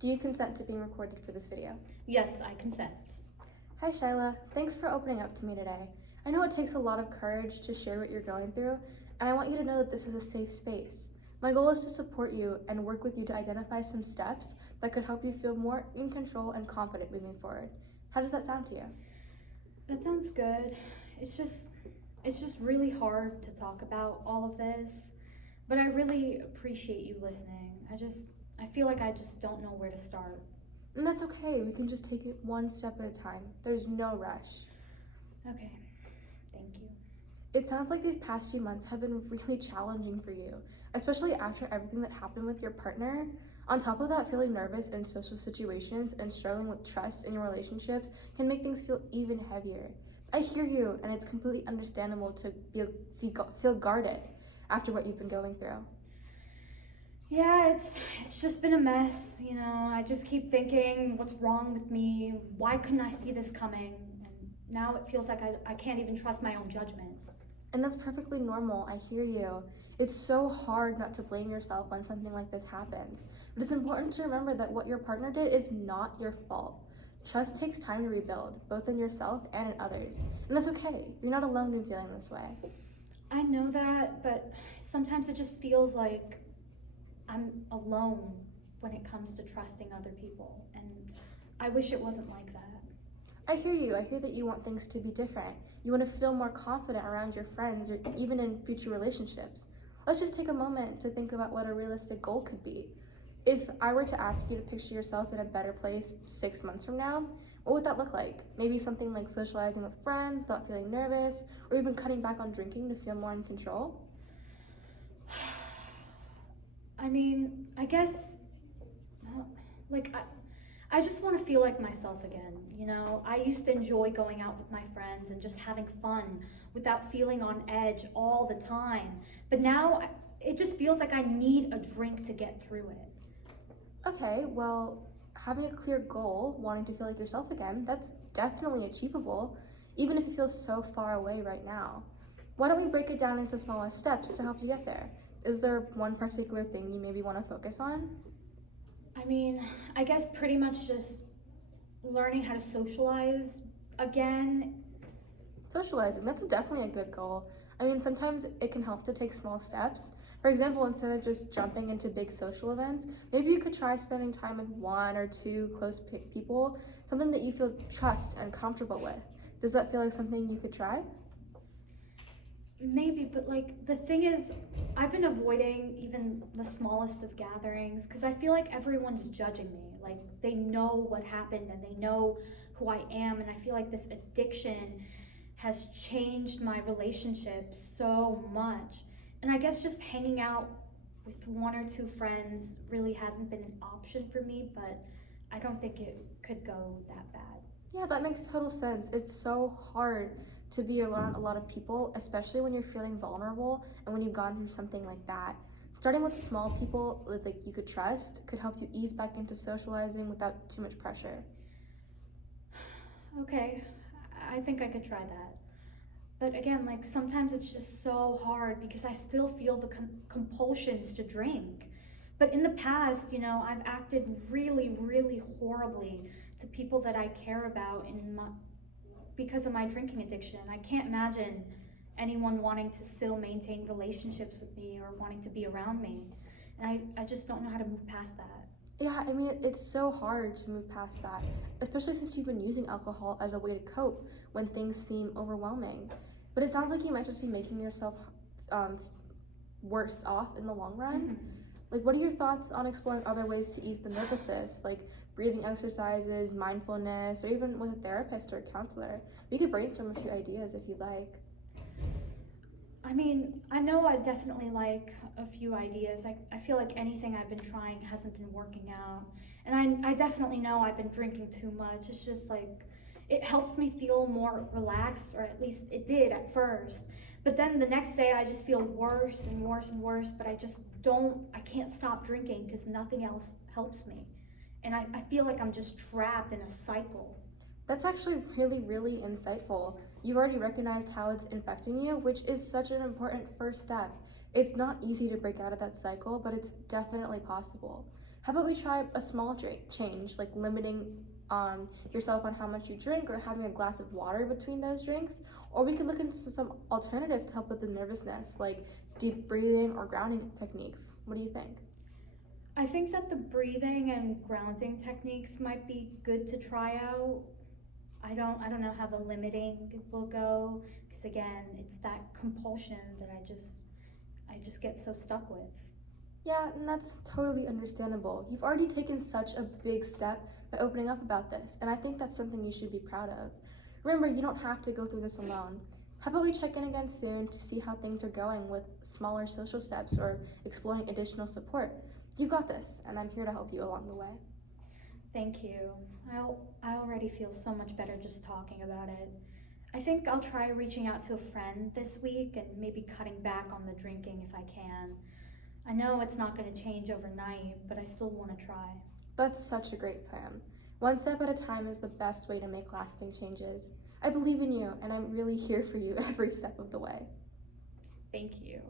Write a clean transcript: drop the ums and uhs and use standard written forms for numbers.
Do you consent to being recorded for this video? Yes, I consent. Hi Shyla, thanks for opening up to me today. I know it takes a lot of courage to share what you're going through, and I want you to know that this is a safe space. My goal is to support you and work with you to identify some steps that could help you feel more in control and confident moving forward. How does that sound to you? That sounds good. It's just really hard to talk about all of this, but I really appreciate you listening. I feel like I just don't know where to start. And that's okay, we can just take it one step at a time. There's no rush. Okay, thank you. It sounds like these past few months have been really challenging for you, especially after everything that happened with your partner. On top of that, feeling nervous in social situations and struggling with trust in your relationships can make things feel even heavier. I hear you, and it's completely understandable to feel guarded after what you've been going through. Yeah, it's just been a mess, you know. I just keep thinking, what's wrong with me? Why couldn't I see this coming? And now it feels like I can't even trust my own judgment. And that's perfectly normal, I hear you. It's so hard not to blame yourself when something like this happens. But it's important to remember that what your partner did is not your fault. Trust takes time to rebuild, both in yourself and in others. And that's okay. You're not alone in feeling this way. I know that, but sometimes it just feels like I'm alone when it comes to trusting other people, and I wish it wasn't like that. I hear you. I hear that you want things to be different. You want to feel more confident around your friends or even in future relationships. Let's just take a moment to think about what a realistic goal could be. If I were to ask you to picture yourself in a better place 6 months from now, what would that look like? Maybe something like socializing with friends without feeling nervous, or even cutting back on drinking to feel more in control? I mean, I guess, well, like, I just want to feel like myself again, you know? I used to enjoy going out with my friends and just having fun without feeling on edge all the time. But now, it just feels like I need a drink to get through it. Okay, well, having a clear goal, wanting to feel like yourself again, that's definitely achievable, even if it feels so far away right now. Why don't we break it down into smaller steps to help you get there? Is there one particular thing you maybe want to focus on? I mean, I guess pretty much just learning how to socialize again. Socializing, that's definitely a good goal. I mean, sometimes it can help to take small steps. For example, instead of just jumping into big social events, maybe you could try spending time with one or two close people, something that you feel trust and comfortable with. Does that feel like something you could try? Maybe, but like the thing is, I've been avoiding even the smallest of gatherings because I feel like everyone's judging me. Like they know what happened and they know who I am, and I feel like this addiction has changed my relationships so much. And I guess just hanging out with one or two friends really hasn't been an option for me, but I don't think it could go that bad. Yeah, that makes total sense. It's so hard to be around a lot of people, especially when you're feeling vulnerable and when you've gone through something like that. Starting with small people like you could trust could help you ease back into socializing without too much pressure. Okay, I think I could try that. But again, like sometimes it's just so hard because I still feel the compulsions to drink. But in the past, you know, I've acted really, really horribly to people that I care about because of my drinking addiction. I can't imagine anyone wanting to still maintain relationships with me or wanting to be around me. And I just don't know how to move past that. Yeah, I mean, it's so hard to move past that, especially since you've been using alcohol as a way to cope when things seem overwhelming. But it sounds like you might just be making yourself um, worse off in the long run. Mm-hmm. Like, what are your thoughts on exploring other ways to ease the nervousness, like breathing exercises, mindfulness, or even with a therapist or a counselor? We could brainstorm a few ideas if you'd like. I mean, I know I definitely like a few ideas. I feel like anything I've been trying hasn't been working out. And I definitely know I've been drinking too much. It's just like, it helps me feel more relaxed, or at least it did at first. But then the next day I just feel worse and worse and worse, but I can't stop drinking because nothing else helps me. And I feel like I'm just trapped in a cycle. That's actually really, really insightful. You've already recognized how it's infecting you, which is such an important first step. It's not easy to break out of that cycle, but it's definitely possible. How about we try a small change, like limiting yourself on how much you drink or having a glass of water between those drinks? Or we could look into some alternatives to help with the nervousness, like deep breathing or grounding techniques. What do you think? I think that the breathing and grounding techniques might be good to try out. I don't know how the limiting will go, because again, it's that compulsion that I just get so stuck with. Yeah, and that's totally understandable. You've already taken such a big step by opening up about this, and I think that's something you should be proud of. Remember, you don't have to go through this alone. How about we check in again soon to see how things are going with smaller social steps or exploring additional support? You've got this, and I'm here to help you along the way. Thank you. I already feel so much better just talking about it. I think I'll try reaching out to a friend this week and maybe cutting back on the drinking if I can. I know it's not going to change overnight, but I still want to try. That's such a great plan. One step at a time is the best way to make lasting changes. I believe in you, and I'm really here for you every step of the way. Thank you.